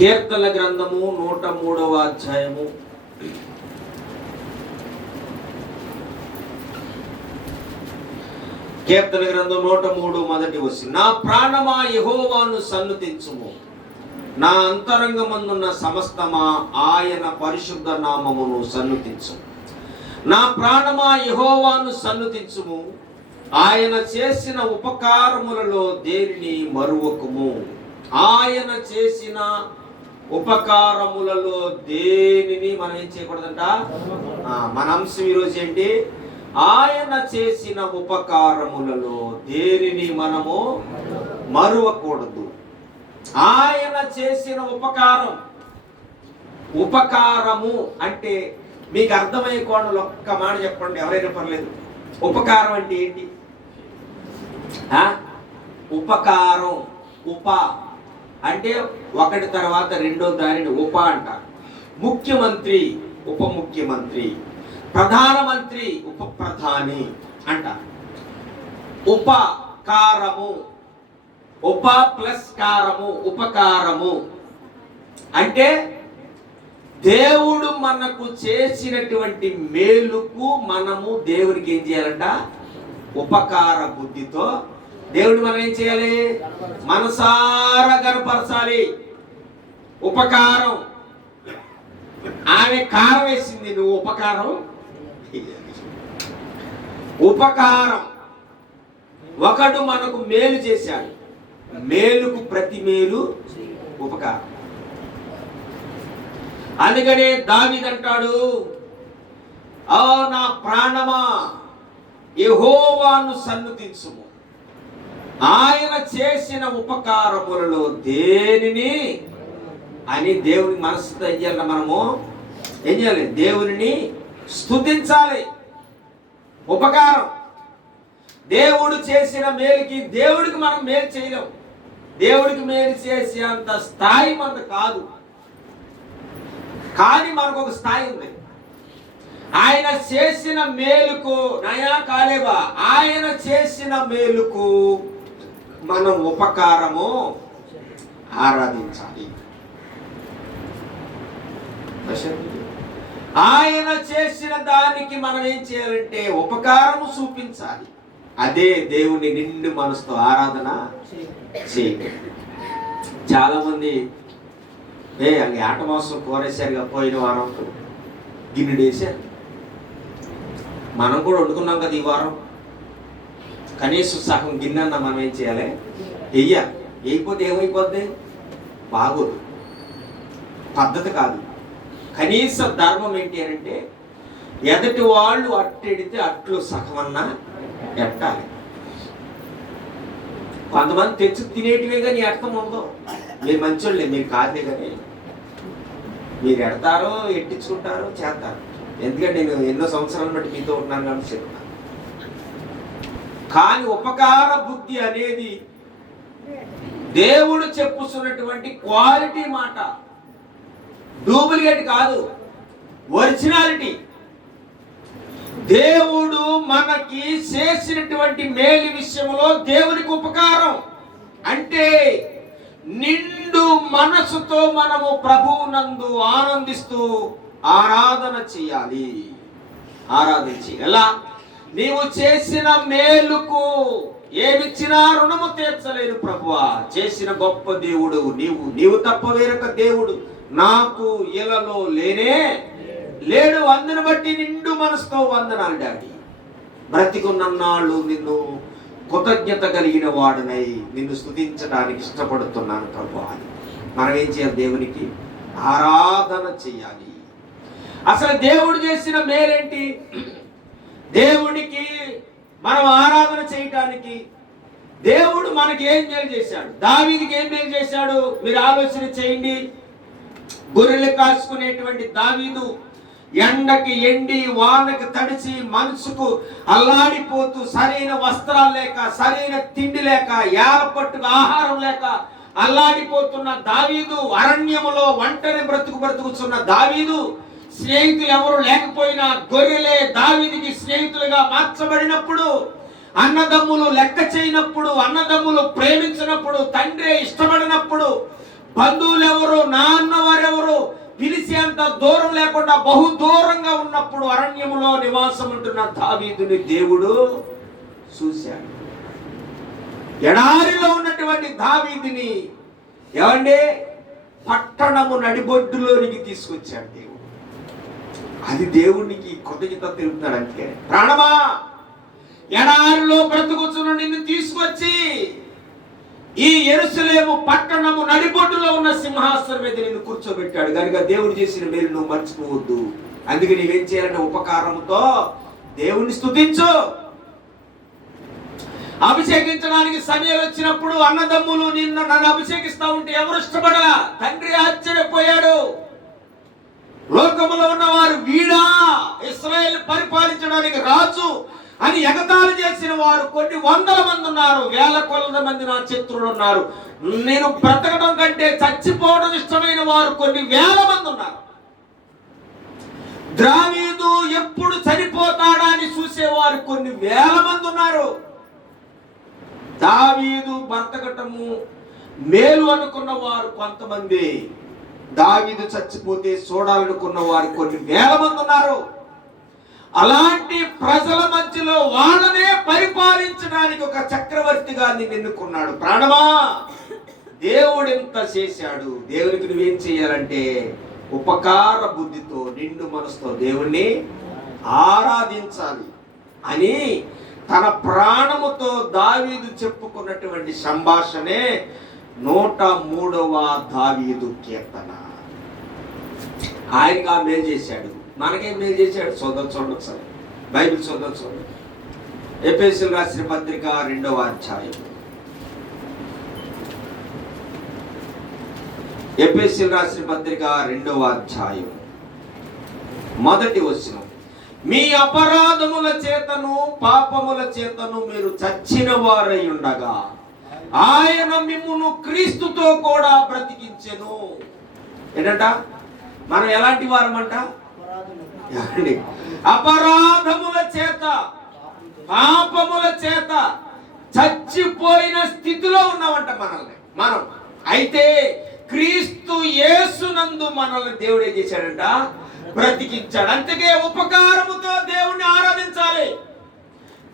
కీర్తనల గ్రంథము 103వ అధ్యాయము కీర్తన గ్రంథం 103 మొదటి వచనం. నా ప్రాణమా యెహోవాను సన్నుతించుము, నా అంతరంగమందున్న సమస్తమా ఆయన పరిశుద్ధ నామమును సన్నుతించుము. నా ప్రాణమా యెహోవాను సన్నుతించుము, ఆయన చేసిన ఉపకారములలో దేనిని మరువకుము. ఆయన చేసిన ఉపకారములలో దేనిని మనం ఏం చేయకూడదంట. మన అంశం ఈరోజు ఏంటి? ఆయన చేసిన ఉపకారములలో దేనిని మనము మరువకూడదు. ఆయన చేసిన ఉపకారము అంటే మీకు అర్థమయ్యే కోణంలో ఒక్క మాట చెప్పండి, ఎవరైనా పర్లేదు. ఉపకారం అంటే ఏంటి? ఉపకారం, అంటే ఒకటి తర్వాత రెండో దానిని ఉప అంటారు. ముఖ్యమంత్రి, ఉప ముఖ్యమంత్రి, ప్రధానమంత్రి, ఉప ప్రధాని అంటారు. ఉపకారము, ఉప ప్లస్ కారము, ఉపకారము అంటే దేవుడు మనకు చేసినటువంటి మేలుకు మనము దేవుడికి ఏం చేయాలంట? ఉపకార బుద్ధితో దేవుడు మనం ఏం చేయాలి? మనసారా గనపరచాలి. ఉపకారం, ఆమె కారం వేసింది, నువ్వు ఉపకారం. ఉపకారం, ఒకడు మనకు మేలు చేశాడు, మేలుకు ప్రతి మేలు ఉపకారం. అందుకనే దావీదంటాడు, ఆ నా ప్రాణమా యెహోవాను సన్నుతించుము, ఆయన చేసిన ఉపకారములలో దేనిని అని దేవుని మనసుతో అయ్యాల మనము ఏం చేయాలి? దేవుని స్తుతించాలి. ఉపకారం, దేవుడు చేసిన మేలుకి దేవుడికి మనం మేలు చేయలేం. దేవుడికి మేలు చేసే అంత స్థాయి మనది కాదు, కానీ మనకు ఒక స్థాయి ఉంది. ఆయన చేసిన మేలుకు నయా కాలేవా, ఆయన చేసిన మేలుకు మనం ఉపకారము ఆరాధించాలి. ఆయన చేసిన దానికి మనం ఏం చేయాలంటే ఉపకారము చూపించాలి. అదే దేవుని నిండు మనసుతో ఆరాధన చేయాలి. చాలా మంది అది ఆట మాసం కోరేసారుగా, పోయిన వారం గిన్నెడు వేసారు. మనం కూడా వండుకున్నాం కదా ఈ వారం, కనీసం సగం గిన్నె అన్న మనం ఏం చేయాలి? వెయ్యాలి. వేయకపోతే ఏమైపోద్ది? బాగోదు, పద్ధతి కాదు. కనీస ధర్మం ఏంటి అంటే ఎదటి వాళ్ళు అట్టెడితే అట్లు సగమన్నా ఎట్టాలి. కొంతమంది తెచ్చు తినేటివే కానీ అర్థం ఉండదు. మీరు మంచోళ్ళే, మీరు కాదే, కానీ మీరు ఎడతారో ఎట్టించుకుంటారో చేస్తారు. ఎందుకంటే నేను ఎన్నో సంవత్సరాలు బట్టి మీతో ఉంటున్నాను కాబట్టి చెప్తాను. కానీ ఉపకార బుద్ధి అనేది దేవుడు చెప్పుతున్నటువంటి క్వాలిటీ మాట, డూప్లికేట్ కాదు, ఒరిజినాలిటీ. దేవుడు మనకి చేసినటువంటి మేలు విషయంలో దేవునికి ఉపకారం అంటే నిండు మనసుతో మనము ప్రభువునందు ఆనందిస్తూ ఆరాధన చేయాలి. ఆరాధించి ఎలా? నీవు చేసిన మేలుకు ఏమిచ్చినా రుణము తీర్చలేను ప్రభువా, చేసిన గొప్ప దేవుడు నీవు తప్ప వేరొక దేవుడు నాకు ఇలలో లేనే లేడు. అందుని బట్టి నిండు మనసుతో వందనాలు డాడీ. బ్రతికున్నన్నాళ్ళు నిన్ను కృతజ్ఞత కలిగిన వాడునై నిన్ను స్తుతించడానికి ఇష్టపడుతున్నాను ప్రభువా అని మనం ఏం చేయాలి? దేవునికి ఆరాధన చేయాలి. అసలు దేవుడు చేసిన మేలేంటి? దేవుడికి మనం ఆరాధన చేయటానికి దేవుడు మనకి ఏం మేలు చేశాడు? దావీదుకి ఏం మేలు చేశాడు? మీరు ఆలోచన చేయండి. గొర్రెలు కాసుకునేటువంటి దావీదు ఎండకి ఎండి వానకి తడిచి మనసుకు అల్లాడిపోతూ సరైన వస్త్రాలు లేక, సరైన తిండి లేక, ఏలపట్టుకు ఆహారం లేక అల్లాడిపోతున్న దావీదు, అరణ్యములో ఒంటరి బ్రతుకుతున్న దావీదు, స్నేహితులు ఎవరు లేకపోయినా గొర్రెలే దావీదుకి స్నేహితులుగా మార్చబడినప్పుడు, అన్నదమ్ములు లెక్క చేయనప్పుడు, అన్నదమ్ములు ప్రేమించినప్పుడు, తండ్రి ఇష్టపడినప్పుడు, బంధువులు ఎవరు, నా అన్నవారెవరు పిలిచేంత దూరం లేకుండా బహు దూరంగా ఉన్నప్పుడు అరణ్యములో నివాసం ఉంటున్న దావీదుని దేవుడు చూశాడు. ఎడారిలో ఉన్నటువంటి దావీదుని ఏమండి పట్టణము నడిబొడ్డులోనికి తీసుకొచ్చాడు దేవుడు. అది దేవునికి కృతజ్ఞత తెలుపుతాడు. అంతే, ప్రాణమా ఎడారిలో బ్రతుకుచున్న నిన్ను తీసుకొచ్చి ఈ యెరూషలేము పట్టణము నడిబొడ్డులో ఉన్న సింహాసనం మీద నిన్ను కూర్చోబెట్టాడు కనుక దేవుడు చేసిన మేలు నువ్వు మర్చిపోవద్దు. అందుకే నీవేం చేయాలంటే ఉపకారముతో దేవుని స్తుతించు. అభిషేకించడానికి సమయం వచ్చినప్పుడు అన్నదమ్ములు నన్ను అభిషేకిస్తా ఉంటే ఎవరు ఇష్టపడలా. తండ్రి ఆశ్చర్యపోయాడు. లోకములో ఉన్నవారు వీడా ఇశ్రాయేలు పరిపాలించడానికి రాజు అని ఎగతాళి చేసిన వారు కొన్ని వందల మంది ఉన్నారు, వేల కొలది మంది నా శత్రువులు ఉన్నారు. నేను బ్రతకడం కంటే చచ్చిపోవడం ఇష్టమైన వారు కొన్ని వేల మంది ఉన్నారు. దావీదు ఎప్పుడు చనిపోతాడా అని చూసేవారు కొన్ని వేల మంది ఉన్నారు. దావీదు బ్రతకటము మేలు అనుకున్న వారు కొంతమంది, దావీదు చచ్చిపోతే చూడాలనుకున్న వారు కొన్ని వేల మంది ఉన్నారు. అలాంటి ప్రజల మధ్యలో వాళ్ళనే పరిపాలించడానికి ఒక చక్రవర్తిగా నిన్ను ఎన్నుకున్నాడు. ప్రాణమా దేవుడు ఎంత చేశాడు. దేవునికి నువ్వేం చేయాలంటే ఉపకార బుద్ధితో నిండు మనసుతో దేవుణ్ణి ఆరాధించాలి అని తన ప్రాణముతో దావీదు చెప్పుకున్నటువంటి సంభాషణే 103వ దావీదు కీర్తన. ఆయనగా మేలు చేశాడు, మనకేం మేలు చేశాడు చూడొచ్చు సార్. బైబిల్ చూడొచ్చు. ఎఫెసీయులకు రాసిన పత్రిక 2వ అధ్యాయం. ఎఫెసీయులకు రాసిన పత్రిక 2వ అధ్యాయం 1వ వచనం. మీ అపరాధముల చేతను పాపముల చేతను మీరు చచ్చిన వారై ఉండగా ఆయన మిమ్మును క్రీస్తుతో కూడా బ్రతికించెను. ఏంటంట? మనం ఎలాంటి వారమంట? అపరాధముల చేత పాపముల చేత చచ్చిపోయిన స్థితిలో ఉన్నామంట మనం. అయితే క్రీస్తు యేసునందు మనల్ని దేవుడు ఏం చేశాడంట? బ్రతికించాడు. అందుకే ఉపకారముతో దేవుణ్ణి ఆరాధించాలి.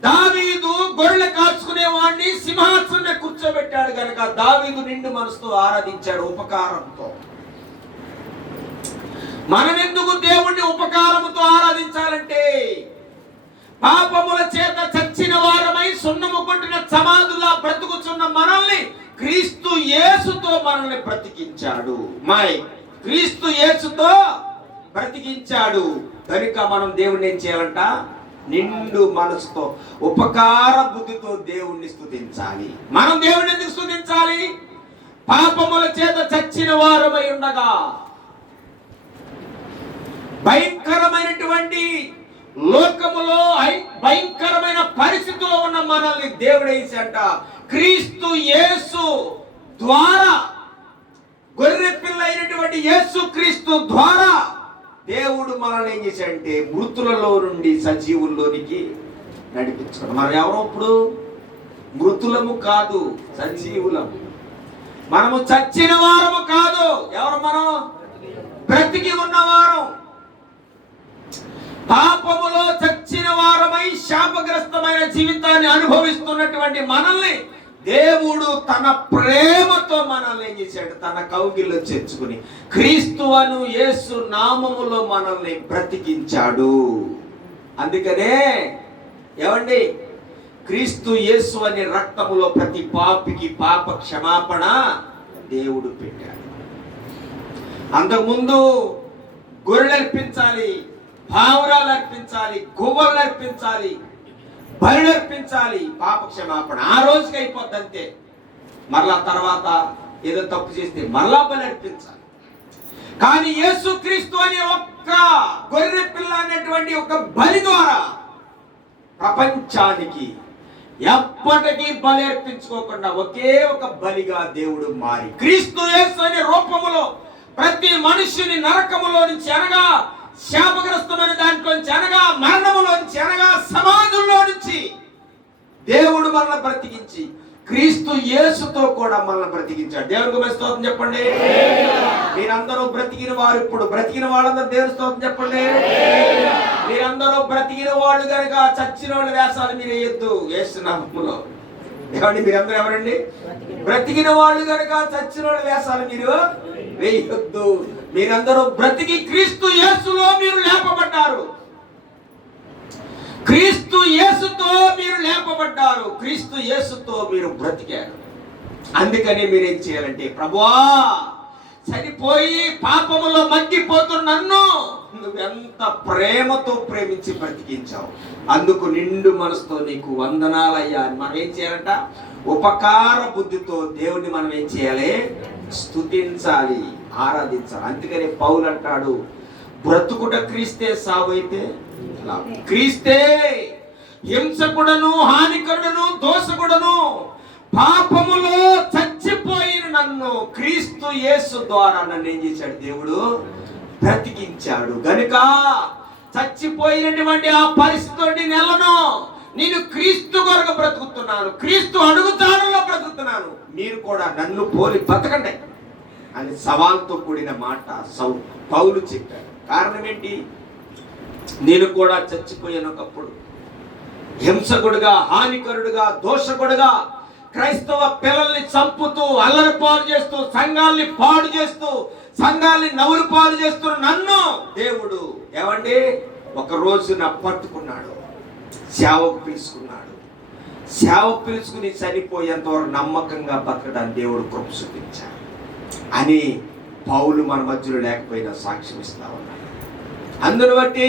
దావీదు గొర్రెలు కాచుకునే వాడిని సింహాసనం కూర్చోబెట్టాడు కనుక దావీదు నిండు మనసుతో ఆరాధించాడు ఉపకారంతో. మనం ఎందుకు దేవుణ్ణి ఉపకారముతో ఆరాధించాలంటే పాపముల చేత చచ్చిన వారమై సున్నము కొట్టిన సమాధులా బ్రతుకుచున్న మనల్ని క్రీస్తు యేసుతో మనల్ని బ్రతికించాడు. క్రీస్తు యేసుతో బ్రతికించాడు కనుక మనం దేవుణ్ణి ఏం చేయాలంట? నిండు మనసుతో ఉపకార బుద్ధితో దేవుణ్ణి స్తుతించాలి. మనం దేవుణ్ణి ఎందుకు స్తుతించాలి? పాపముల చేత చచ్చిన వారమై ఉండగా భయంకరమైనటువంటి లోకములో భయంకరమైన పరిస్థితుల్లో ఉన్న మనల్ని దేవుడు వేసాట క్రీస్తు యేసు ద్వారా, గొర్రె పిల్ల అయినటువంటి యేసు క్రీస్తు ద్వారా దేవుడు మనల్ని ఏం చేశాడంటే మృతులలో నుండి సజీవుల్లోనికి నడిపించాడు. మనం ఎవరో ఇప్పుడు మృతులము కాదు, సజీవులము. మనము చచ్చిన వారము కాదు. ఎవరు మనం? బ్రతికి ఉన్నవారం. పాపములో చచ్చిన వారమై శాపగ్రస్తమైన జీవితాన్ని అనుభవిస్తున్నటువంటి మనల్ని దేవుడు తన ప్రేమతో మనల్ని ఏం చేశాడు? తన కౌగిల్లో చేర్చుకుని క్రీస్తు అను యేసు నామములో మనల్ని బ్రతికించాడు. అందుకనే ఏమండి క్రీస్తు యేసు అనే రక్తములో ప్రతి పాపికి పాప క్షమాపణ దేవుడు పెట్టాడు. అంతకుముందు గొర్రెలు అర్పించాలి, పావురాలు అర్పించాలి, గువ్వలు అర్పించాలి, బలి అర్పించాలి, పాప క్షమాపణ ఆ రోజుకి అయిపోద్ది అంతే. మరలా తర్వాత ఏదో తప్పు చేస్తే మరలా బలి అర్పించాలి. కానీ యేసుక్రీస్తు అనే ఒక్క గొర్రె పిల్ల అనేటువంటి ఒక బలి ద్వారా ప్రపంచానికి ఎప్పటికీ బలి అర్పించుకోకుండా ఒకే ఒక బలిగా దేవుడు మారి క్రీస్తు యేసు అనే రూపములో ప్రతి మనుష్యుని నరకములో నుంచి అనగా శాపగ్రస్తమైన దాంట్లో నుంచి అనగా మరణములో నుంచి అనగా సమాధుల్లో నుంచి దేవుడు మనల్ని బ్రతికించి క్రీస్తు యేసుతో కూడా మనల్ని బ్రతికించాడు. దేవునికి మంచి స్తోత్రం చెప్పండి. మీరందరూ బ్రతికిన వారు, ఇప్పుడు బ్రతికిన వాళ్ళందరూ దేవుని స్తోత్రం చెప్పండి. మీరందరూ బ్రతికిన వాళ్ళు కనుక చచ్చిన వాళ్ళ వేషాలు మీరు వేయొద్దు యేసు నామములో. ఏమండి మీరందరూ ఎవరండి? బ్రతికిన వాళ్ళు కనుక చచ్చిన వాళ్ళ వేషాలు మీరు వేయొద్దు. మీరందరూ బ్రతికి క్రీస్తు యేసులో మీరు లేపబడ్డారు. క్రీస్తు యేసుతో మీరు లేపబడ్డారు. క్రీస్తు యేసుతో మీరు బ్రతికారు. అందుకని మీరేం చేయాలంటే, ప్రభువా చనిపోయి పాపములో మగ్గిపోతున్న నన్ను నువ్వెంత ప్రేమతో ప్రేమించి బ్రతికించావు, అందుకు నిండు మనసుతో నీకు వందనాలయ్యా అని మనం ఏం చేయాలంట? ఉపకార బుద్ధితో దేవుని మనం ఏం చేయాలి? స్తుతించాలి, ఆరాధించాలి. అందుకని పౌలు అంటాడు, బ్రతుకుట క్రీస్తే, సావైతే క్రీస్తే. హింసకుడను, హానికరుడను, దోషకుడను, పాపములో చచ్చిపోయిన నన్ను క్రీస్తు యేసు ద్వారా నన్ను ఏం చేశాడు? దేవుడు బ్రతికించాడు. గనుక చచ్చిపోయినటువంటి ఆ పరిస్థితి నెలను నేను క్రీస్తు కొరకు బ్రతుకుతున్నాను, క్రీస్తు అడుగుతాడులో బ్రతుకుతున్నాను, మీరు కూడా నన్ను పోలి బ్రతకండి అని సవాల్తో కూడిన మాట పౌలు చెప్పాడు. కారణం ఏంటి? నేను కూడా చచ్చిపోయాను ఒకప్పుడు. హింసకుడుగా, హానికరుడుగా, దోషకుడుగా, క్రైస్తవ పిల్లల్ని చంపుతూ, అల్లరి పాలు చేస్తూ, సంఘాల్ని పాడు చేస్తూ, సంఘాల్ని నవ్వురు పాలు చేస్తున్న నన్ను దేవుడు ఏమండి ఒక రోజున పట్టుకున్నాడు, సేవకు పిలుచుకున్నాడు. సేవ పిలుచుకుని చనిపోయేంత వరకు నమ్మకంగా బతకడానికి దేవుడు కృప చూపించాడు అని పౌలు మన మధ్యలో లేకపోయినా సాక్ష్యం ఇస్తా ఉన్నాడు. అందును బట్టి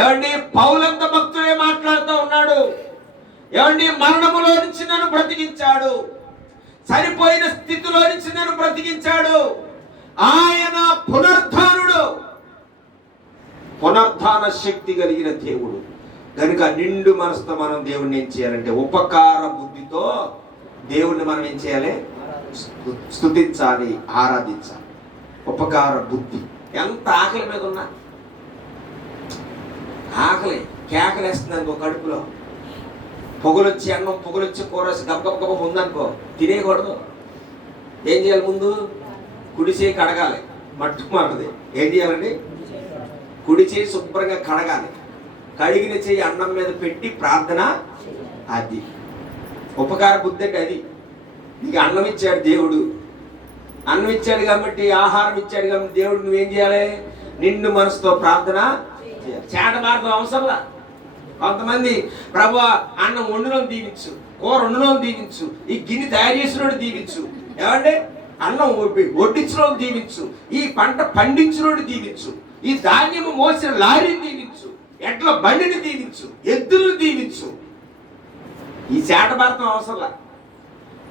ఏమండి పౌలంత భక్తుడే మాట్లాడుతూ ఉన్నాడు. ఏమండి మరణములో నుంచి నన్ను బ్రతికించాడు, చనిపోయిన స్థితిలో నుంచి నన్ను బ్రతికించాడు. ఆయన పునరుద్ధానుడు, పునరుద్ధాన శక్తి కలిగిన దేవుడు. కనుక నిండు మనసుతో మనం దేవుడిని ఏం చేయాలంటే ఉపకార బుద్ధితో దేవుడిని మనం ఏం చేయాలి? స్తుతించాలి, ఆరాధించాలి. ఉపకార బుద్ధి. ఎంత ఆకలి మీద ఉన్నా, ఆకలి కేకలేస్తుంది అనుకో, కడుపులో పొగలొచ్చి అన్నం, పొగలొచ్చి కూరసి గబగబ ఉందనుకో, తినేయకూడదు. ఏం చేయాలి? ముందు కుడి చేయి కడగాలి, మట్టు మనది. ఏం చేయాలండి? కుడి చేయి శుభ్రంగా కడగాలి. కడిగిన చేయి అన్నం మీద పెట్టి ప్రార్థన. అది ఉపకార బుద్ధి అంటే అది. నీకు అన్నం ఇచ్చాడు దేవుడు, అన్నం ఇచ్చాడు కాబట్టి, ఆహారం ఇచ్చాడు కాబట్టి దేవుడు నువ్వేం చేయాలి? నిండు మనసుతో ప్రార్థన చేయాలి. చేట మార్గం అవసరంలా. కొంతమంది ప్రభువా అన్నం వండులోని దీవించు, కూర వండులోని దీవించు, ఈ గిన్నె తయారు చేసినోడు దీవించు, ఏమంటే అన్నం వడ్డించినోడు దీవించు, ఈ పంట పండించినోడు దీవించు, ఈ ధాన్యము మోసిన లారీని దీవించు, ఎట్ల బండిని దీవించు, ఎద్దులను దీవించు. ఈ చేట భారతం అవసరంలా.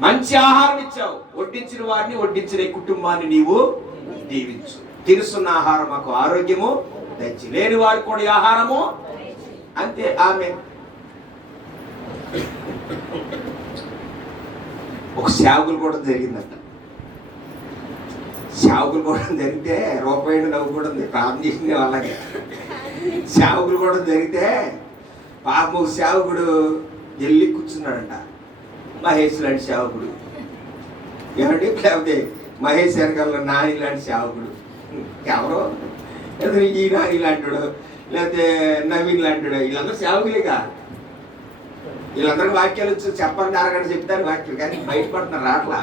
మంచి ఆహారం ఇచ్చావు, వడ్డించిన వారిని, వడ్డించిన కుటుంబాన్ని నీవు దీవించు. తినుసున్న ఆహారం మాకు ఆరోగ్యము తెచ్చి, లేని వారికి కూడా ఆహారము అంతే. ఆమె ఒక సేవకులు కూడా జరిగిందంట. సేవకులు కూడా జరిగితే రూపాయి నవ్వు కూడా ఉంది, ప్రార్థన చేసింది వాళ్ళకి. సేవకులు కూడా జరిగితే పాపం ఒక సేవకుడు వెళ్ళి కూర్చున్నాడంట. మహేష్ లాంటి సేవకుడు, ఏమంటే లేకపోతే మహేష్ వెనకాల నాని లాంటి సేవకుడు, ఎవరో ఈ నాని లాంటివాడు, లేకపోతే నవీన్ లాంటివాడు, వీళ్ళందరూ సేవకులేగా. వీళ్ళందరికీ వాక్యాలు వచ్చి చెప్పండి, అరగంట చెప్తారు వాక్యం, కానీ బయటపడుతున్నారు, రాట్లా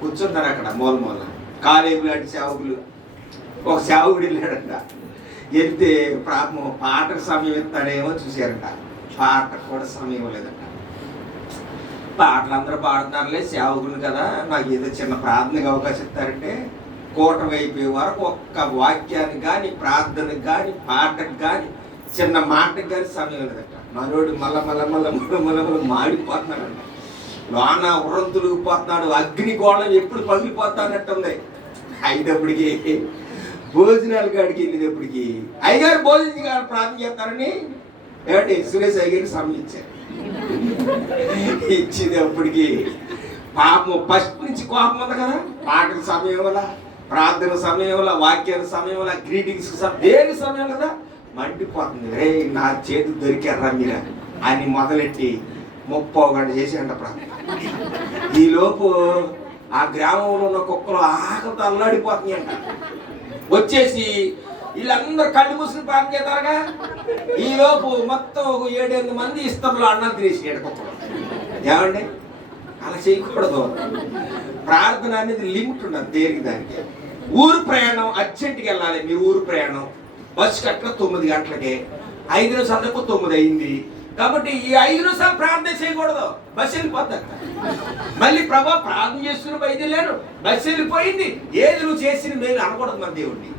కూర్చున్నారు అక్కడ మూల మూల. కాలేజీ లాంటి సేవకులు. ఒక సేవకుడు వెళ్ళాడంట, వెళ్తే పాపం పాటకు సమయం ఇస్తాడేమో చూశారంట. పాటకు కూడా సమయం లేదంట. పాటలు అందరూ పాడుతున్నారులే, సేవకులు కదా, నాకు ఏదో చిన్న ప్రార్థనకు అవకాశం ఇస్తారంటే కూటమి అయిపోయే వరకు ఒక్క వాక్యానికి కానీ, ప్రార్థనకు కానీ, పాటకు కానీ, చిన్న మాటకు కానీ సమయం లేదట. మనోడు మళ్ళా మాడిపోతున్నాడంట. లోన ఉరంతులకు పోతున్నాడు, అగ్నిగోళం ఎప్పుడు పగిలిపోతానట్టుంది. అయినప్పటికీ భోజనాలు కాడికి వెళ్ళేటప్పటికి అయ్యగారు భోజనం ప్రార్థన చేస్తారని ఏమంటే సురేష్ అయ్యగారికి సమయం ఇచ్చారు. ఇచ్చేటప్పటికి పాపం ఫస్ట్ నుంచి కోపం ఉంది కదా, పాటల సమయం వల్ల, ప్రార్థన సమయం వల్ల, వాక్యాల సమయం వల్ల, గ్రీటింగ్స్ దేని సమయం కదా మండిపోతుంది. రే నా చేతి దొరికారా మీరా అని మొదలెట్టి 30 గంట చేసి అంట ప్రార్థన. ఈలోపు ఆ గ్రామంలో ఉన్న కుక్కలు ఆకలితో అల్లాడిపోతున్నాయి అంట. వచ్చేసి వీళ్ళందరూ కళ్ళు మూసుకుని ప్రార్థన చేస్తారుగా. ఈలోపు మొత్తం ఒక 7-8 మంది ఇస్తరులు అన్నం తినేసి కుక్కలు. ఏమండి అలా చేయకూడదు. ప్రార్థన అనేది లిమిట్ ఉన్నది దేనికి దానికి. ఊరు ప్రయాణం అర్జెంట్కి వెళ్ళాలి. మీరు ఊరు ప్రయాణం బస్సు కట్ల 9 గంటలకి, 5 నిమిషాలకు 9 అయింది కాబట్టి ఈ 5 నిమిషాలు ప్రార్థన చేయకూడదు. బస్సు వెళ్ళిపోద్ది. మళ్ళీ ప్రభా ప్రార్థన చేసుకుని బయలుదేరారు, బస్సు వెళ్ళిపోయింది, ఏది నువ్వు చేసిన మేము అనకూడదు. మన దేవుడిని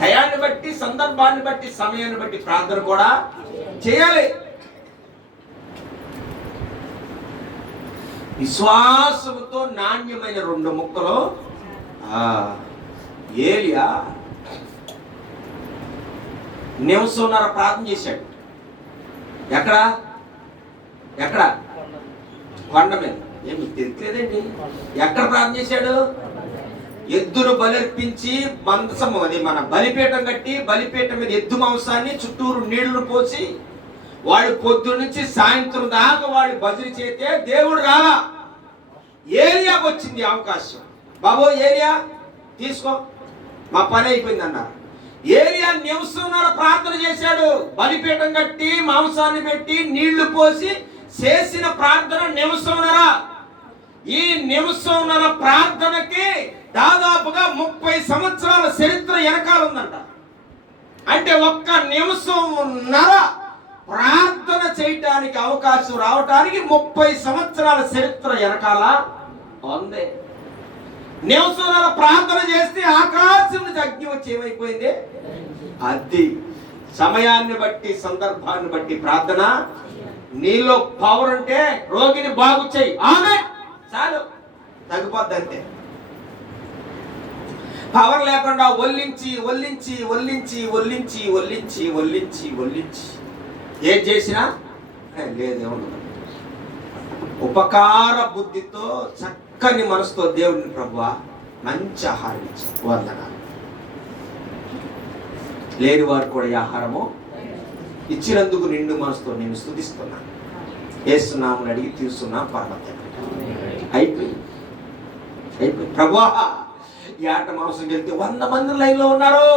టయాన్ని బట్టి, సందర్భాన్ని బట్టి, సమయాన్ని బట్టి ప్రార్థన కూడా చేయాలి. విశ్వాసంతో నాణ్యమైన 2 ముక్కలు. ఏలియా నివసంన్నర ప్రార్థన చేశాడు. ఎక్కడ ఎక్కడ? కొండ మీద. ఏమి తెలియలేదండి. ఎక్కడ ప్రార్థన చేశాడు? ఎద్దును బలర్పించి మందసం, అది మన బలిపీఠం కట్టి, బలిపీఠం మీద ఎద్దు మాంసాన్ని చుట్టూరు నీళ్లు పోసి వాళ్ళు పొద్దు నుంచి సాయంత్రం దాకా వాళ్ళు భజన చేస్తే దేవుడు రాలా. ఏలియాకు వచ్చింది అవకాశం. బాబో ఏలియా తీసుకో, మా పని అయిపోయింది అన్నారు. ఏలియా నివసంన్నర ప్రార్థన చేశాడు. బలిపీఠం కట్టి మాంసాన్ని పెట్టి నీళ్లు పోసి చేసిన ప్రార్థన నివసంన్నర. ఈ నివసంన్నర ప్రార్థనకి దాదాపుగా 30 సంవత్సరాల చరిత్ర వెనకాల ఉందంట. అంటే ఒక్క నివసంన్నర ప్రార్థన చేయటానికి అవకాశం రావటానికి 30 సంవత్సరాల చరిత్ర వెనకాల ఉంది. నివసంన్నర ప్రార్థన చేస్తే ఆకాశం నుంచి అగ్ని వచ్చి ఏమైపోయింది? అది సమయాన్ని బట్టి, సందర్భాన్ని బట్టి ప్రార్థన. నీలో పవర్ ఉంటే రోగిని బాగు చేయి, ఆమె చాలు, తగ్గిపోద్ది అంతే. పవర్ లేకుండా ఒల్లించి ఒల్లించి ఒల్లించి ఒల్లించి ఒల్లించి ఒల్లించి ఒల్లించి ఏం చేసినా లేదేమన్నా. ఉపకార బుద్ధితో, చక్కని మనసుతో దేవుడిని ప్రభువా మంచి ఆహారం ఇచ్చారు, వందనాలు. లేని వారు కూడా ఈ ఆహారము ఇచ్చినందుకు నిండు మనసుతో నేను స్తుతిస్తున్నాను. యేసునామమున అడిగి తీరుస్తున్నా పరమ తండ్రి. అయిపోయింది. ప్రభువా ఈ ఆట మాంసం వెళ్తే 100 మంది లైన్లో ఉన్నారు,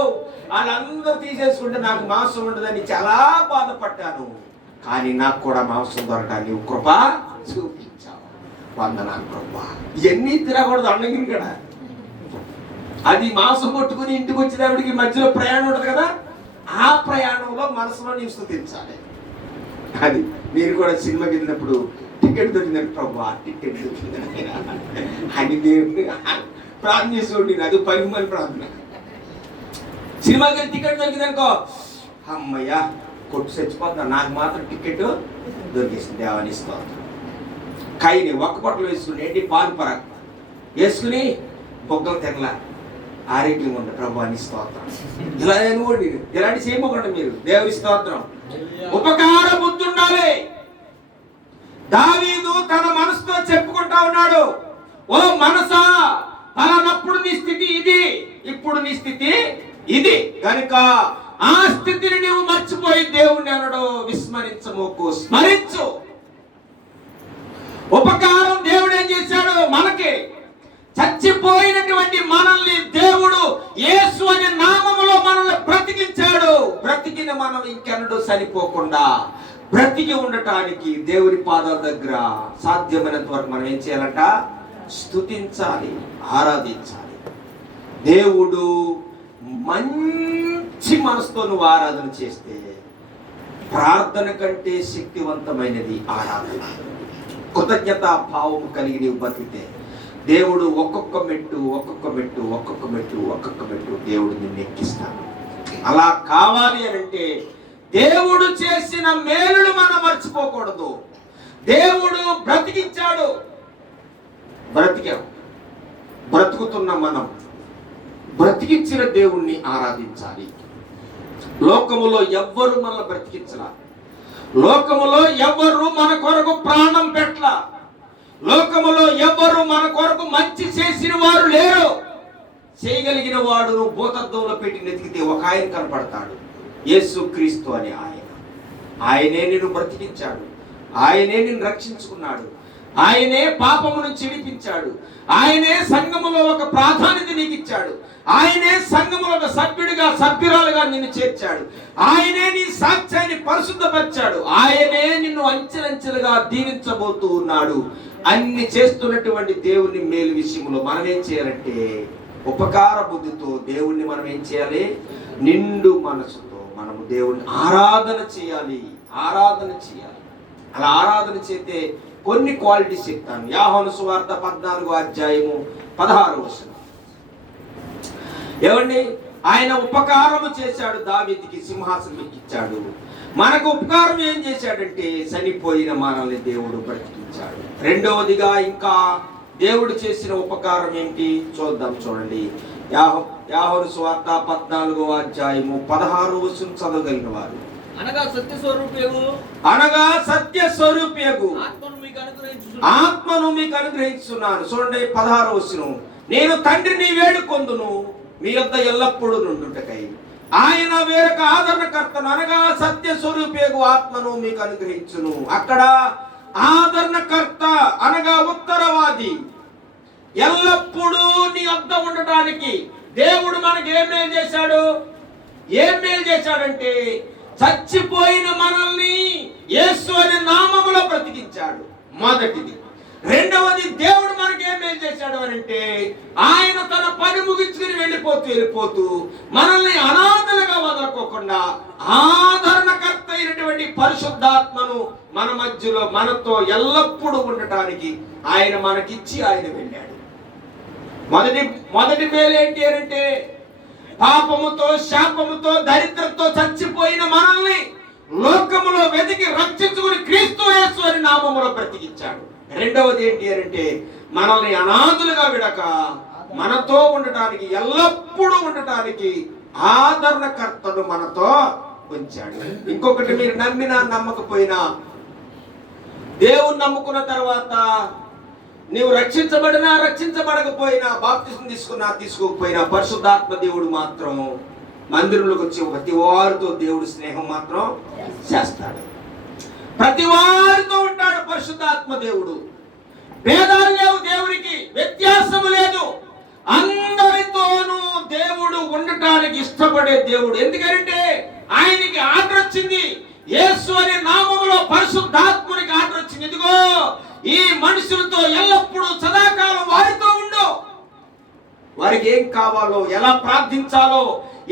వాళ్ళందరూ తీసేసుకుంటే నాకు మాంసం ఉండదని చాలా బాధపడ్డాను. కానీ నాకు కూడా మాంసం దొరకాలి, నీవు కృప చూపించావు, వందనాలు ప్రభువా. ఇవన్నీ తిరగకూడదు అన్నగిరి కదా. అది మాంసం కొట్టుకుని ఇంటికి వచ్చేటప్పటికి మధ్యలో ప్రయాణం ఉంటుంది కదా, ఆ ప్రయాణంలో మనసులో నీవు స్తుతించాలి. అది మీరు కూడా సినిమాకి వెళ్ళినప్పుడు టికెట్ దొరికిందని ప్రభువా టికెట్ దొరికిందని అని దేవుడిని ప్రార్థన చేసి, అది 10 మంది ప్రార్థన. సినిమాకి వెళ్ళి టికెట్ దొరికిందనుకో, అమ్మయ్యా కొట్టు చచ్చిపోతున్నా, నాకు మాత్రం టికెట్ దొరికేసింది, దేవాన్ని ఇస్తాను. కైని ఒక్క పొట్టలు వేసుకుని ఏంటి పాన్ పరాక్ వేసుకుని బొగ్గలు తెగల ఆరోగ్యంగా ఉండే ప్రభువాన్ని స్తోత్రం. ఇలా అనుకోండి, ఇలాంటి చేయకుండా మీరు దేవుని స్తోత్రం. ఉపకార బుద్ధి ఉండాలి. దావీదు తన మనసుతో చెప్పుకుంటా ఉన్నాడు, ఓ మనసా పలానప్పుడు నీ స్థితి ఇది, ఇప్పుడు నీ స్థితి ఇది, కనుక ఆ స్థితిని నువ్వు మర్చిపోయి దేవుణ్ణి అనడు విస్మరించమోకు, స్మరించు. ఉపకారం దేవుడు ఏం చేశాడు? మనకి చచ్చిపోయినటువంటి మనల్ని దేవుడు యేసు అనే నామములో మనల్ని బ్రతికించాడు. బ్రతికిన మనం ఇంకెన్నడూ చనిపోకుండా బ్రతికి ఉండటానికి దేవుని పాదాల దగ్గర సాధ్యమైనంత వరకు మనం ఏం చేయాలంట? స్తుతించాలి, ఆరాధించాలి. దేవుడు మంచి మనసుతో నువ్వు ఆరాధన చేస్తే ప్రార్థన కంటే శక్తివంతమైనది ఆరాధన. కృతజ్ఞత భావం కలిగి నీవు బతికితే దేవుడు ఒక్కొక్క మెట్టు ఒక్కొక్క మెట్టు ఒక్కొక్క మెట్టు ఒక్కొక్క మెట్టు దేవుడు నిన్ను ఎక్కిస్తాడు. అలా కావాలి అని అంటే దేవుడు చేసిన మేలును మనం మర్చిపోకూడదు. దేవుడు బ్రతికించాడు, బ్రతికాం, బ్రతుకుతున్న మనం బ్రతికించిన దేవుణ్ణి ఆరాధించాలి. లోకములో ఎవ్వరు మనల్ని బ్రతికించలా, లోకములో ఎవ్వరు మన కొరకు ప్రాణం పెట్టలా, లోకములో ఎవ్వరు మన కొరకు మంచి చేసిన వారు లేరు. చేయగలిగిన వాడును భూతత్వంలో పెట్టి నెతికితే ఒక ఆయన కనపడతాడు, యేసుక్రీస్తు అనే ఆయన. ఆయనే నిన్ను బ్రతికించాడు, ఆయనే నిన్ను రక్షించుకున్నాడు, ఆయనే పాపమును విడిపించాడు. ఆయనే సంఘములో ఒక ప్రాధాన్యత నీకు ఇచ్చాడు. ఆయనే సంఘములో ఒక సభ్యుడిగా సభ్యురాలుగా నిన్ను చేర్చాడు. ఆయనే నీ సాక్ష్యాన్ని పరిశుద్ధపరిచాడు. ఆయనే నిన్ను అంచెలంచెలుగా దీవించబోతూ ఉన్నాడు. అన్ని చేస్తున్నటువంటి దేవుని మేలు విషయంలో మనం ఏం చేయాలంటే ఉపకార బుద్ధితో దేవుణ్ణి మనం ఏం చేయాలి? నిండు మనసుతో మనము దేవుణ్ణి ఆరాధన చేయాలి. అలా ఆరాధన చేస్తే కొన్ని క్వాలిటీస్ చెప్తాను. యోహాను సువార్త 14:16. ఏమండి, ఆయన ఉపకారము చేశాడు, దావీదుకి సింహాసనం ఎక్కించాడు. మనకు ఉపకారం ఏం చేశాడంటే చనిపోయిన మనల్ని దేవుడు బ్రతికించాడు. రెండవదిగా ఇంకా దేవుడు చేసిన ఉపకారం ఏంటి చూద్దాం. చూడండి, యోహాను సువార్త 14:16 చదవగలిగిన వారు. అనగా సత్య స్వరూపియగు ఆత్మను మీకు అనుగ్రహించున్నాను. చూడండి 16 నేను తండ్రిని వేడుకొందును మీ యొద్ద ఎల్లప్పుడూ నుండుటకై ఆయన వేరొక ఆదరణకర్తను అనగా సత్య స్వరూపియగు ఆత్మను మీకు అనుగ్రహించును. అక్కడ ఆదరణకర్త అనగా ఉత్తరవాది, ఎల్లప్పుడూ నీ యొద్ద ఉండటానికి దేవుడు మనకి ఏం మేలు చేశాడంటే చచ్చిపోయిన మనల్ని యేసు అనే నామములో బ్రతికించాడు. మొదటిది. రెండవది, దేవుడు మనకి ఏం మేలు చేశాడు అని అంటే ఆయన తన పని ముగించుకుని వెళ్ళిపోతూ మనల్ని అనాథలుగా వదలకోకుండా ఆదరణకర్త అయినటువంటి పరిశుద్ధాత్మను మన మధ్యలో మనతో ఎల్లప్పుడూ ఉండటానికి ఆయన మనకిచ్చి ఆయన వెళ్ళాడు. మొదటి మేలు ఏంటి అంటే పాపముతో శాపముతో దరిద్రంతో చచ్చిపోయిన మనల్ని లోకములో వెతికి రక్షించుకుని క్రీస్తు యేసు అని నామములో బ్రతికించాడు. రెండవది ఏంటి అంటే మనల్ని అనాథులుగా విడక మనతో ఉండటానికి ఎల్లప్పుడూ ఉండటానికి ఆదరణకర్తను మనతో ఉంచాడు. ఇంకొకటి, మీరు నమ్మినా నమ్మకపోయినా దేవుని నమ్ముకున్న తర్వాత నీవు రక్షించబడినా రక్షించబడకపోయినా బాప్తిసం తీసుకోకపోయినా పరిశుద్ధాత్మ దేవుడు మాత్రం మందిరంలోకి వచ్చి ప్రతి వారితో దేవుడు స్నేహం మాత్రం చేస్తాడు. ప్రతి వారితో ఉంటాడు పరిశుద్ధాత్మ దేవుడు. భేదాలు లేవు, దేవునికి వ్యత్యాసము లేదు. అందరితోనూ దేవుడు ఉండటానికి ఇష్టపడే దేవుడు. ఎందుకంటే ఆయనకి ఆర్డర్ వచ్చింది. యేసు అనే నామములో పరిశుద్ధాత్మునికి ఆర్డర్ వచ్చింది. ఇదిగో ఈ మనుషులతో ఎల్లప్పుడూ సదాకాలం వారితో ఉండు. వారికి ఏం కావాలో, ఎలా ప్రార్థించాలో,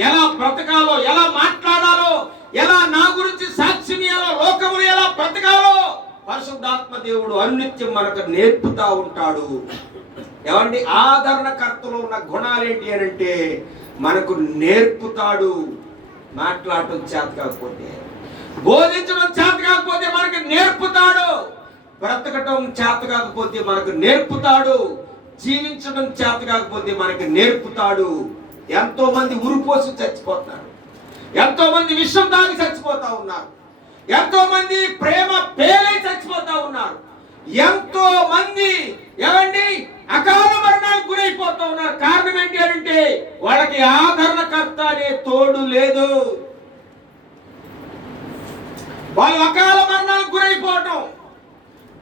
ఎలా బ్రతకాలో, ఎలా మాట్లాడాలో, ఎలా నా గురించి సాక్ష్యం ఇయ్యాలో, లోకములు ఎలా బ్రతకాలో పరిశుద్ధాత్మ దేవుడు అనిత్యం మనకు నేర్పుతా ఉంటాడు. ఏమండి, ఆదరణకర్తలో ఉన్న గుణాలు ఏంటి అని అంటే మనకు నేర్పుతాడు. మాట్లాడటం చేత కాకపోతే, బోధించడం చేత కాకపోతే మనకు నేర్పుతాడు. బ్రతకటం చేత కాకపోతే మనకు నేర్పుతాడు. జీవించడం చేత కాకపోతే మనకు నేర్పుతాడు. ఎంతో మంది ఉరిపోసి చచ్చిపోతున్నారు. ఎంతో మంది విషం తాగి చచ్చిపోతా ఉన్నారు. ఎంతో మంది ప్రేమ పేలై చచ్చిపోతా ఉన్నారు. ఎంతో మంది ఏమండి అకాల మరణాలకు గురైపోతా ఉన్నారు. కారణం ఏంటి అంటే వాళ్ళకి ఆదరణకర్త అనే తోడు లేదు. వాళ్ళు అకాల మరణాలకు గురైపోవటం,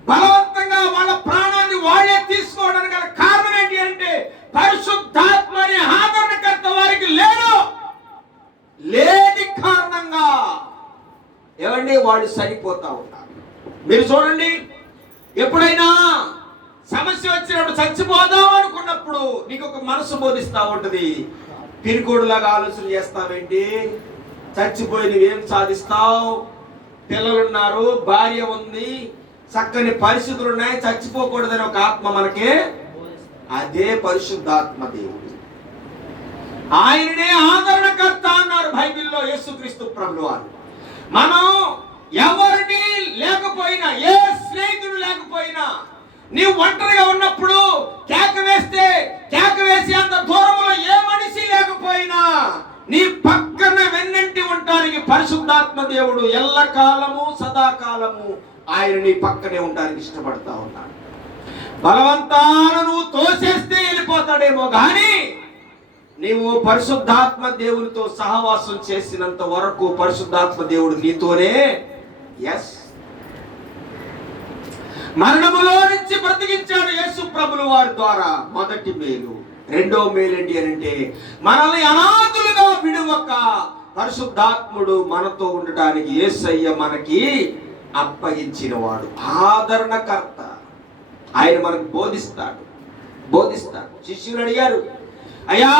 బలవంతంగా వాళ్ళ ప్రాణాన్ని వాళ్ళే తీసుకోవడానికి గల కారణం ఏంటి అంటే పరిశుద్ధాత్మ అనే ఆదరణకర్త వారికి లేని కారణంగా ఏమండి వాళ్ళు చనిపోతా ఉన్నారు. మీరు చూడండి, ఎప్పుడైనా సమస్య వచ్చినప్పుడు చచ్చిపోదాం అనుకున్నప్పుడు నీకు ఒక మనసు బోధిస్తా ఉంటది. పిరికోడులాగా ఆలోచన చేస్తావేంటి? చచ్చిపోయి నువ్వేం సాధిస్తావు? పిల్లలున్నారు, భార్య ఉంది, చక్కని పరిస్థితులు ఉన్నాయి, చచ్చిపోకూడదని ఒక ఆత్మ మనకే. అదే పరిశుద్ధాత్మ దేవుడు. ఆయననే ఆదరణకర్త అన్నారు బైబిల్లో యేసుక్రీస్తు ప్రభువు వారు. మనం ఎవరిని లేకపోయినా, ఏ స్నేహితుడు లేకపోయినా, నీవు ఒంటరిగా ఉన్నప్పుడు కేక వేసి అంత దూరంలో ఏ మనిషి లేకపోయినా నీ పక్కన వెన్నంటి ఉండటానికి పరిశుద్ధాత్మ దేవుడు ఎల్లకాలము సదాకాలము ఆయన నీ పక్కనే ఉండడానికి ఇష్టపడతా ఉన్నాడు. బలవంతాన నువ్వు తోసేస్తే వెళ్ళిపోతాడేమో కానీ నీవు పరిశుద్ధాత్మ దేవునితో సహవాసం చేసినంత వరకు పరిశుద్ధాత్మ దేవుడు నీతోనే. ఎస్, మరణములో నుంచి బ్రతికించాడు యేసు ప్రభుల వారి ద్వారా. మొదటి మేలు. రెండో మేలు ఏంటి అంటే మనల్ని అనాథులుగా విడువక పరిశుద్ధాత్ముడు మనతో ఉండటానికి యేసయ్య మనకి అప్పగించిన వాడు, ఆదరణకర్త. ఆయన మనకు బోధిస్తాడు. శిష్యులు అడిగారు, అయ్యా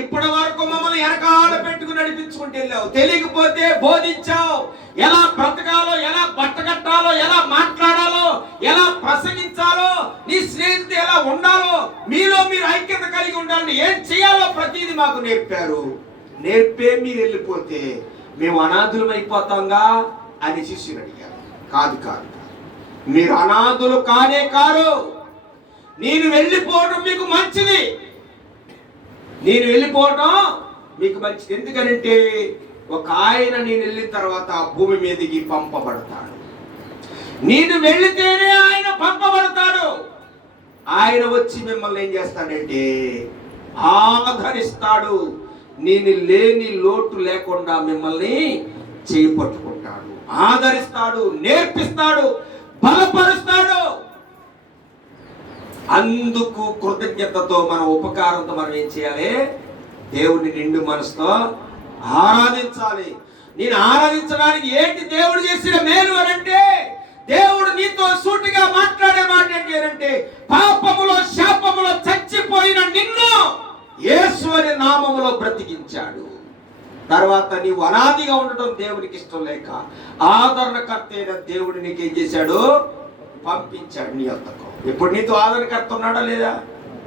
ఇప్పటి వరకు మమ్మల్ని వెనకాల పెట్టుకుని నడిపించుకుంటూ వెళ్ళావు, తెలియకపోతే బోధించావు, ఎలా బ్రతకాలో, ఎలా బట్టకట్టాలో, ఎలా మాట్లాడాలో, ఎలా ప్రసంగించాలో, నీ స్నేహితుడు ఎలా ఉండాలో, మీలో మీరు ఐక్యత కలిగి ఉండాలని ఏం చేయాలో ప్రతిదీ మాకు నేర్పారు. నేర్పే మీరు వెళ్ళిపోతే మేము అనాథులం అయిపోతాంగా అని శిష్యులు అడిగారు. కాదు, మీరు అనాథులు కానే కారు. నేను వెళ్ళిపోవడం మీకు మంచిది. ఎందుకనంటే ఒక ఆయన నేను వెళ్ళిన తర్వాత భూమి మీదకి పంపబడతాడు. నేను వెళితేనే ఆయన పంపబడతాడు. ఆయన వచ్చి మిమ్మల్ని ఏం చేస్తాడంటే ఆదరిస్తాడు. నేను లేని లోటు లేకుండా మిమ్మల్ని చేపట్టుకుంటాడు, ఆదరిస్తాడు, నేర్పిస్తాడు, బలపరుస్తాడు. అందుకు కృతజ్ఞతతో మన ఉపకారంతో మనం ఏం చేయాలి? దేవుడిని నిండు మనసుతో ఆరాధించాలి. నేను ఆరాధించడానికి ఏంటి దేవుడు చేసిన మేలు అనంటే, దేవుడు నీతో సూటిగా మాట్లాడే మాట ఏంటి అనంటే, పాపములో శాపములో చచ్చిపోయిన నిన్ను యేసు అనే నామములో బ్రతికించాడు. తర్వాత నీవు అనాదిగా ఉండటం దేవునికి ఇష్టం లేక ఆదరణకర్త అయిన దేవుడు నీకు ఏం చేశాడు? పంపించాడు నీ వద్దకు. ఇప్పుడు నీతో ఆదరణకర్త ఉన్నాడా లేదా?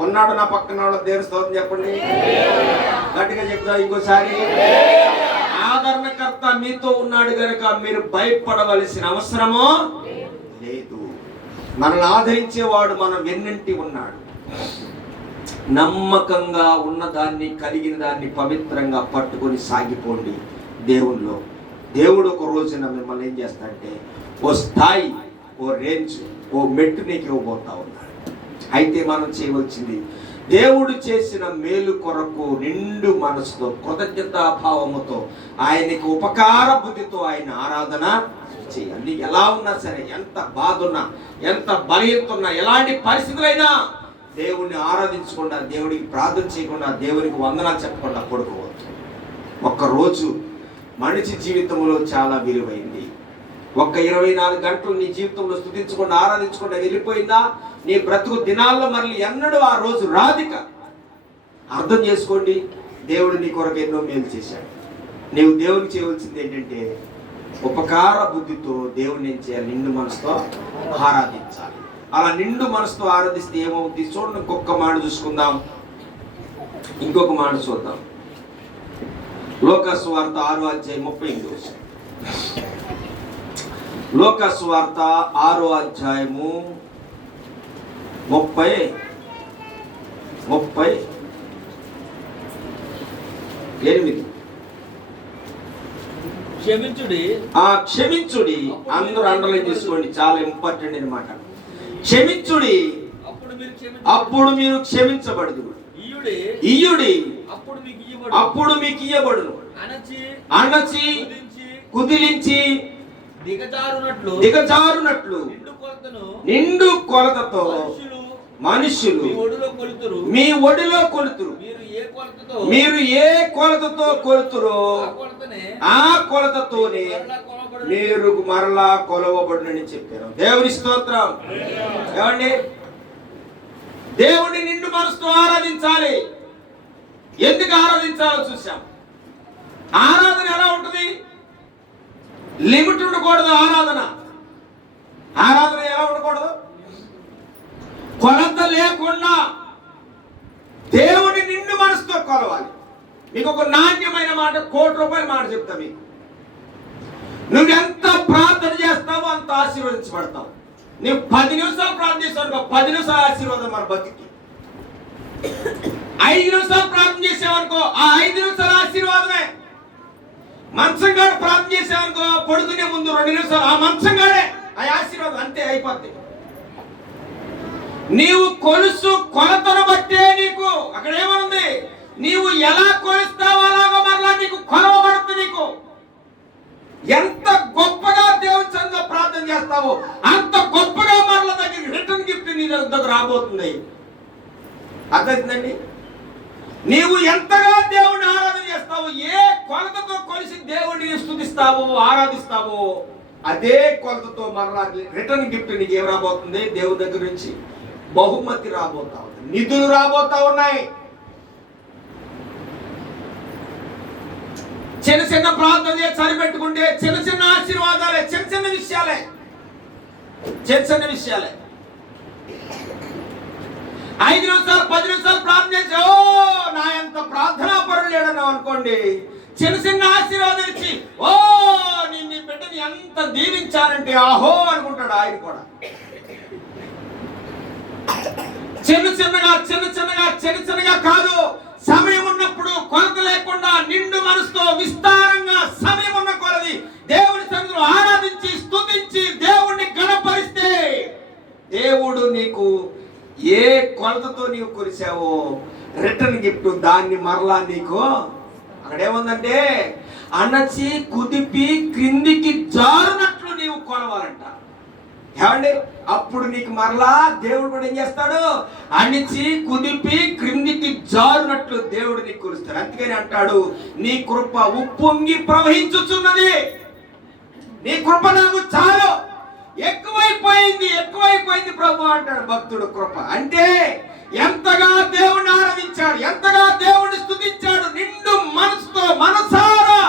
ఉన్నాడు. నా పక్కన దేవుని స్తోత్రం చెప్పండి, గట్టిగా చెప్తా ఇంకోసారి. ఆదరణకర్త మీతో ఉన్నాడు కనుక మీరు భయపడవలసిన అవసరము లేదు. మనల్ని ఆదరించేవాడు మన వెన్నంటి ఉన్నాడు. నమ్మకంగా ఉన్నదాన్ని, కలిగిన దాన్ని పవిత్రంగా పట్టుకొని సాగిపోండి దేవునిలో. దేవుడు ఒక రోజున మిమ్మల్ని ఏం చేస్తాడంటే ఓ స్థాయి, ఓ రేంజ్, ఓ మెట్టు నీకు ఇవ్వబోతా ఉన్నాడు. అయితే మనం చేయవలసింది దేవుడు చేసిన మేలు కొరకు నిండు మనసుతో, కృతజ్ఞతాభావముతో, ఆయనకు ఉపకార బుద్ధితో ఆయన ఆరాధన చేయాలి. నీకు ఎలా ఉన్నా సరే, ఎంత బాధ ఉన్నా, ఎంత బలహీనత ఉన్నా, ఎలాంటి పరిస్థితులైనా దేవుణ్ణి ఆరాధించకుండా, దేవుడికి ప్రార్థన చేయకుండా, దేవునికి వందనాలు చెప్పకుండా పడుకోవద్దు. ఒక్కరోజు మనిషి జీవితంలో చాలా విలువైంది. ఒక్క 24 గంటలు నీ జీవితంలో స్తుతించకుండా, ఆరాధించకుండా వెళ్ళిపోయిందా, నీ బ్రతుకు దినాల్లో మళ్ళీ ఎన్నడూ ఆ రోజు రాదిక. అర్థం చేసుకోండి, దేవుడు నీ కొరకు ఎన్నో మేలు చేశాడు. నీవు దేవునికి చేయవలసింది ఏంటంటే ఉపకార బుద్ధితో దేవుడిని ఏం చేయాలి? నిండు మనసుతో ఆరాధించాలి. అలా నిండు మనసుతో ఆరాధిస్తే ఏమవుతుంది? చూడండి, ఇంకొక మాట చూసుకుందాం, ఇంకొక మాట చూద్దాం. లోకాసు వార్త 6:38. లోకాసు వార్త 6:38. క్షమించుడి. అందరూ అండర్లైన్ చేసుకోండి, చాలా ఇంపార్టెంట్ అన్నమాట. క్షమించుడి, అప్పుడు మీరు క్షమించబడదు. ఇయ్యుడి, అప్పుడు మీకు ఇయ్యబడును. అణచి కుదిలించి దిగజారునట్లు నిండు కొలతతో మనుషులు మీ ఒడిలో కొలుతురు. మీరు ఏ కొలతతో కొలుతురో ఆ కొలతతోనే మీరు మరలా కొలవబడునని చెప్పారు. దేవుని స్తోత్రం. ఏమండి, దేవుడిని నిండు మనసుతో ఆరాధించాలి. ఎందుకు ఆరాధించాలో చూసాం. ఆరాధన ఎలా ఉంటుంది? లిమిట్ ఉండకూడదు. ఆరాధన ఎలా ఉండకూడదు? కొలత లేకుండా దేవుని నిండు మనసుతో కొలవాలి. మీకు ఒక నాణ్యమైన మాట, ₹1,00,00,000 మాట చెప్తా మీకు. నువ్వెంత ప్రార్థన చేస్తావో అంత ఆశీర్వదించబడతావు. నువ్వు 10 నిమిషాలు ప్రార్థన చేసావు, 10 నిమిషాలు ఆశీర్వాదం మన బతికి. 5 నిమిషాలు ప్రార్థన చేసావనుకో, ఆ 5 నిమిషాలు ఆశీర్వాదమే. మంచం కాడ ప్రార్థన చేసావనుకో, పడుకునే ముందు 2 నిమిషాలు ఆ మంచం కాడే ఆ ఆశీర్వాదం, అంతే అయిపోద్ది. నీవు కొలతను బట్టే నీకు అక్కడ ఏమనుంది? నీవు ఎలా కొలుస్తావో అలాగో మరలా నీకు కొలవబడుతుంది. నీకు ఎంత గొప్పగా దేవుని సన్నిధిలో ప్రార్థన చేస్తావో అంత గొప్పగా మరల దగ్గరికి రిటర్న్ గిఫ్ట్ నీ దగ్గర రాబోతుంది. అర్థమవుతుందండి? నీవు ఎంతగా దేవుడిని ఆరాధన చేస్తావో, ఏ కొలతతో కొలిసి దేవుడిని స్తుతిస్తావో ఆరాధిస్తావో, అదే కొలతతో మరలా రిటర్న్ గిఫ్ట్ నీకు ఏం రాబోతుంది? దేవుడి దగ్గర నుంచి బహుమతి రాబోతా ఉంది, నిధులు రాబోతా ఉన్నాయి. చిన్న చిన్న ప్రార్థన చేసి సరిపెట్టుకుంటే చిన్న చిన్న ఆశీర్వాదాలే, చిన్న చిన్న విషయాలే, చిన్న చిన్న విషయాలే. 5 నిమిషాలు 10 నిమిషాలు ప్రార్థన చేసి ఓ నా ఎంత ప్రార్థనా పరులు లేడన్నావు అనుకోండి, చిన్న చిన్న ఆశీర్వాదం ఇచ్చి ఓ నీ బిడ్డని ఎంత దీవించారంటే ఆహో అనుకుంటాడు ఆయన కూడా. చిన్న చిన్నగా కాదు, సమయం ఉన్నప్పుడు కొరత లేకుండా నిండు మనసుతో విస్తారంగా సమయం ఉన్న కొలది దేవుని సన్నిధిలో ఆరాధించి స్తుతించి దేవుణ్ణి గణపరిస్తే దేవుడు నీకు ఏ కొలతతో నీవు కొలిసావో రిటర్న్ గిఫ్ట్ దాన్ని మరలా నీకు అక్కడేముందంటే అణచి కుదిపి క్రిందికి జారునట్లు నీవు కొలవాలంట. ఏమండి? అప్పుడు నీకు మరలా దేవుడు కూడా ఏం చేస్తాడు? అణిచి కుదిపి క్రిందికి జారునట్లు దేవుడు నీకు కొలుస్తాడు. అందుకని అంటాడు, నీ కృప ఉప్పొంగి ప్రవహించుచున్నది, నీ కృప నాకు చాలు, ఎక్కువైపోయింది ప్రభు అంటాడు భక్తుడు. కృప అంటే ఎంతగా దేవుడిని ఆరాధించాడు, ఎంతగా దేవుడిని స్తుతించాడు నిండు మనసుతో మనసారా.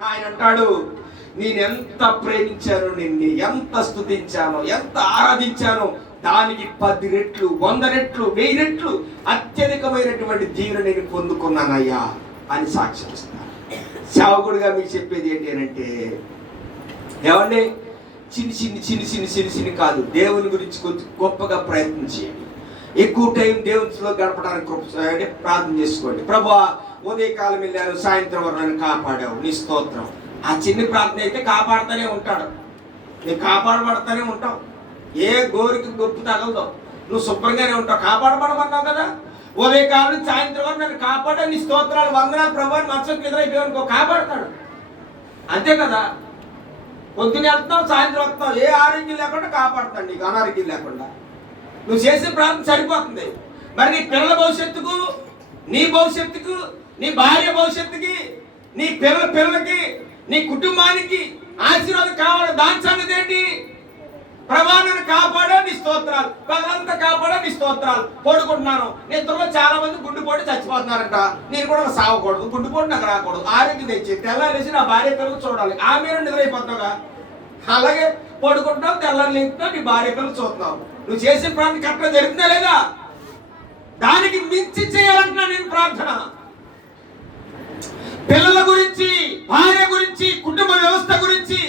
ఆయన అంటాడు, నేనెంత ప్రేమించాను, నిన్ను ఎంత స్తుతించానో, ఎంత ఆరాధించానో, దానికి 10 రెట్లు 100 రెట్లు 1000 రెట్లు అత్యధికమైనటువంటి దీవెన నేను పొందుకున్నానయ్యా అని సాక్ష్యం ఇస్తున్నాను. సేవకుడిగా మీకు చెప్పేది ఏంటి అంటే, ఏమండి, చిన్ని కాదు, దేవుని గురించి కొంచెం గొప్పగా ప్రయత్నం చేయండి. ఎక్కువ టైం దేవునిలో గడపడానికి ప్రార్థన చేసుకోండి. ప్రభువా ఉదయకాలం వెళ్ళాను, సాయంత్రం వరకు నన్ను కాపాడావు, నీ స్తోత్రం. ఆ చిన్న ప్రార్థన అయితే కాపాడుతూనే ఉంటాడు, నీవు కాపాడబడతానే ఉంటావు. ఏ గోరికి గొప్ప తగలదో, నువ్వు శుభ్రంగానే ఉంటావు. కాపాడబడమన్నావు కదా, ఉదయకాలం నుంచి సాయంత్రం వరకు నన్ను కాపాడా, నీ స్తోత్రాలు వందనాలు ప్రభు అని మనసు ఎదురైపోయానుకో కాపాడతాడు. అంతే కదా? పొద్దున వెళ్తావు, సాయంత్రం వస్తావు, ఏ ఆరోగ్యం లేకుండా కాపాడుతాడు, నీకు అనారోగ్యం లేకుండా. నువ్వు చేసే ప్రార్థన సరిపోతుంది. మరి నీ పిల్లల భవిష్యత్తుకు, నీ భవిష్యత్తుకు, నీ భార్య భవిష్యత్తుకి, నీ పిల్లలకి, నీ కుటుంబానికి ఆశీర్వాదం కావాలి. దాని సంగతి ఏంటి? ప్రభావాన్ని కాపాడా, నీ స్తోత్రాలు, పగలంతా కాపాడా, నీ స్తోత్రాలు. పడుకుంటున్నాను, నిద్రలో చాలా మంది గుండెపోటు చచ్చిపోతున్నారంట, నేను కూడా సాగకూడదు, గుండెపోటు నాకు రాకూడదు, ఆరోగ్యం తెచ్చి తెల్లారేసి నా భార్య పిల్లలు చూడాలి, ఆమె నిద్రైపోతున్నావుగా. అలాగే పడుకుంటున్నావు, తెల్లారి లేపుతున్నావు, నీ భార్య పిల్లలు చూస్తున్నావు. నువ్వు చేసే ప్రార్థన కరెక్ట్గా జరుగుతుందా లేదా? దానికి మించి చేయాలంటున్నా నేను ప్రార్థన. పిల్లల గురించి, భార్య గురించి, కుటుంబ వ్యవస్థ గురించి,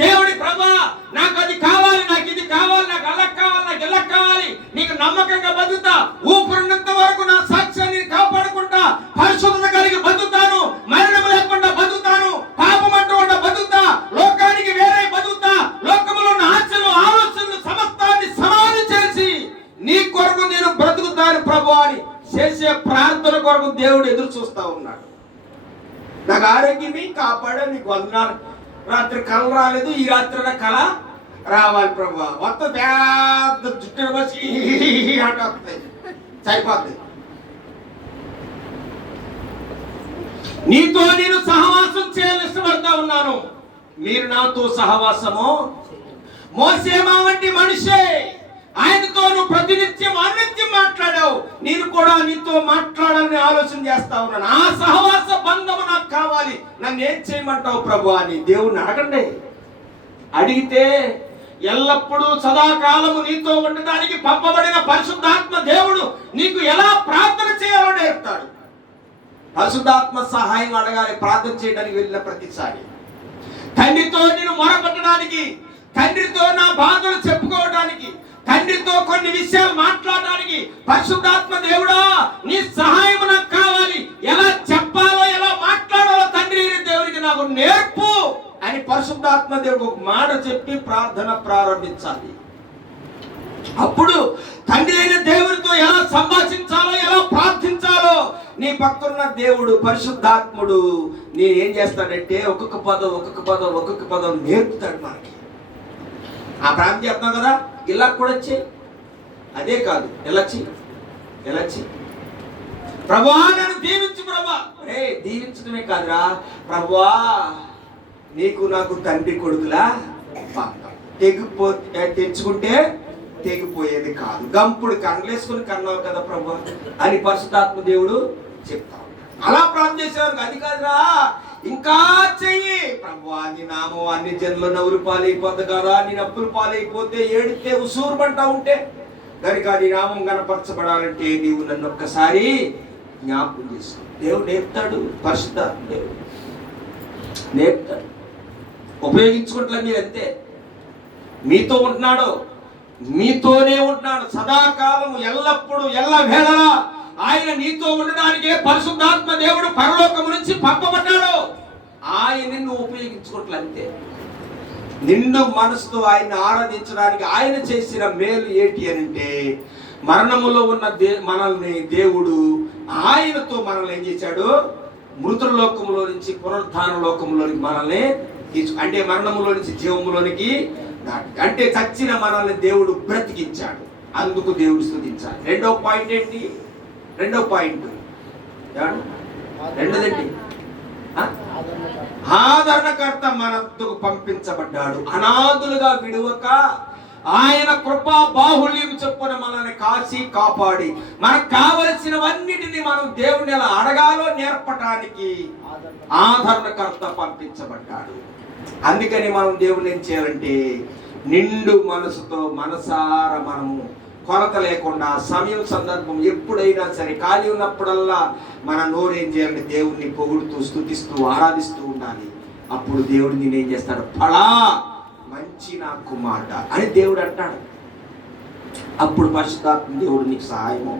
దేవుడి ప్రభా నాకు అది కావాలి, నాకు ఇది కావాలి, నాకు అలా కావాలి, నాకు ఇలా కావాలి, నీకు నమ్మకంగా బతుకుతా, ఊపిరినంత వరకు నా సాక్ష్యాన్ని కాపాడుకుంటా, పరిశుభ్రత కలిగి బతుకుతాను, మరణం లేకుండా బతుకుతాను, పాపం అంటూ బతుకుతా, లోకానికి వేరే బతుకుతా, లోకంలో ఉన్న ఆశలు ఆలోచనలు సమస్తాన్ని సమాధి చేసి నీ కొరకు నేను బ్రతుకుతాను ప్రభు అని చేసే ప్రార్థన కొరకు దేవుడు ఎదురు చూస్తా ఉన్నాడు. నాకు ఆరోగ్యమే కాపాడా, నీకు వందనాలు. రాత్రి కళ రాలేదు, ఈ రాత్రి కళ రావాలి ప్రభు. మొత్తం పెద్ద జుట్టు వచ్చి అంటే వస్తుంది, సరిపోతుంది. నీతో నేను సహవాసం చేయాలని ఇష్టపడతా ఉన్నాను, మీరు నాతో సహవాసము. మోసే మా వంటి మనిషే, ఆయనతో నువ్వు ప్రతినిత్యం అనిత్యం మాట్లాడావు, నేను కూడా నీతో మాట్లాడాలని ఆలోచన చేస్తా ఉన్నాను. ఆ సహవాస బంధము నాకు కావాలి, నన్ను ఏం చేయమంటావు ప్రభు అని దేవుణ్ణి అడగండి. అడిగితే ఎల్లప్పుడూ సదాకాలము నీతో ఉండడానికి పంపబడిన పరిశుద్ధాత్మ దేవుడు నీకు ఎలా ప్రార్థన చేయాలో నేర్పుతాడు. పరిశుద్ధాత్మ సహాయం అడగాలి ప్రార్థన చేయడానికి వెళ్ళిన ప్రతిసారి. తండ్రితో నేను మొరపెట్టడానికి, తండ్రితో నా బాధలు చెప్పుకోవడానికి, తండ్రితో కొన్ని విషయాలు మాట్లాడడానికి పరిశుద్ధాత్మ దేవుడా నీ సహాయం నాకు కావాలి, ఎలా చెప్పాలో ఎలా మాట్లాడాలో తండ్రి దేవుడికి నాకు నేర్పు అని పరిశుద్ధాత్మ దేవుడు ఒక మాట చెప్పి ప్రార్థన ప్రారంభించాలి. అప్పుడు తండ్రి అయిన దేవుడితో ఎలా సంభాషించాలో, ఎలా ప్రార్థించాలో నీ పక్కన దేవుడు పరిశుద్ధాత్ముడు నేనేం చేస్తాడంటే ఒక్కొక్క పదం నేర్పుతాడు మనకి. ఆ ప్రార్థన చెప్తాం కదా, ఇలా కూడా చెయ్యి. అదే కాదు, ఎలా చెయ్యి. ప్రభువా నన్ను దీవించు ప్రభా. దీవించడమే కాదురా, ప్రభువా నీకు నాకు తండ్రి కొడుకులా బంధం తెచ్చుకుంటే తెగిపోయేది కాదు. గంపుడు కన్నులేసుకుని కన్నావు కదా ప్రభు అని పరిశుద్ధాత్మ దేవుడు చెప్తావు. అలా ప్రార్థన చేసేవారు. అది కాదురా, ఇంకా చెయ్యి ప్రభువా, నీ నామం అన్ని జనుల నవ్వులు పాలైపోద్ది కదా, నీ నప్పులు పాలైపోతే ఏడితే ఉసూరుమంటా ఉంటే కనుక నీ నామం కనపరచబడాలంటే నీవు నన్ను ఒక్కసారి జ్ఞాపకం చేసుకో. దేవుడు నేర్పుతాడు, పరిశుద్ధాత్మ దేవుడు నేర్పుతాడు. ఉపయోగించుకుంటా మీరు అంతే. మీతో ఉంటున్నాడు, మీతోనే ఉంటున్నాడు సదాకాలము, ఎల్లప్పుడూ ఎల్లవేళలా ఆయన నీతో ఉండడానికే పరిశుద్ధాత్మ దేవుడు పరలోకము నుంచి పంపబడ్డాడు. ఆయన నిన్ను ఉపయోగించుకోవట్లే అంతే. నిండు మనసుతో ఆయన ఆరాధించడానికి ఆయన చేసిన మేలు ఏంటి అని అంటే, మరణములో ఉన్న మనల్ని దేవుడు ఆయనతో మనల్ని ఏం చేశాడు, మృతుల లోకములో నుంచి పునరుత్థాన లోకములోనికి మనల్ని అంటే మరణములో నుంచి జీవములోనికి, అంటే చచ్చిన మనల్ని దేవుడు బ్రతికించాడు. అందుకు దేవుడు స్తుతించాలి. రెండో పాయింట్ ఏంటి? రెండోదండి, ఆదరణకర్త మనకు పంపించబడ్డాడు. అనాథులుగా విడువక ఆయన కృపా బాహుళ్యం చొప్పున మనల్ని కాచి కాపాడి మనకు కావలసినవన్నిటిని మనం దేవుని ఎలా అడగాలో నేర్పటానికి ఆదరణకర్త పంపించబడ్డాడు. అందుకని మనం దేవుని ఏం చేయాలంటే, నిండు మనసుతో మనసారా మనము కొరత లేకుండా సమయం సందర్భం ఎప్పుడైనా సరే ఖాళీ ఉన్నప్పుడల్లా మన నోరేం చేయాలంటే దేవుణ్ణి పొగుడుతూ స్తుతిస్తూ ఆరాధిస్తూ ఉండాలి. అప్పుడు దేవుడు నేనేం చేస్తాడు, ఫలా మంచి నా కుమారుడ అని దేవుడు అంటాడు. అప్పుడు పరిశుద్ధాత్మ దేవుడు నీకు సహాయము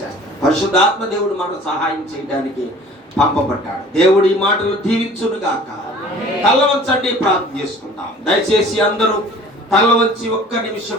చేస్తాడు. పరిశుద్ధాత్మ దేవుడు మనకు సహాయం చేయడానికి పంపబడ్డాడు. దేవుడు ఈ మాటలు దీవించునుగాక. తల్ల వంచండి, ప్రార్థన చేసుకుందాం. దయచేసి అందరూ తల్ల వంచి ఒక్క నిమిషం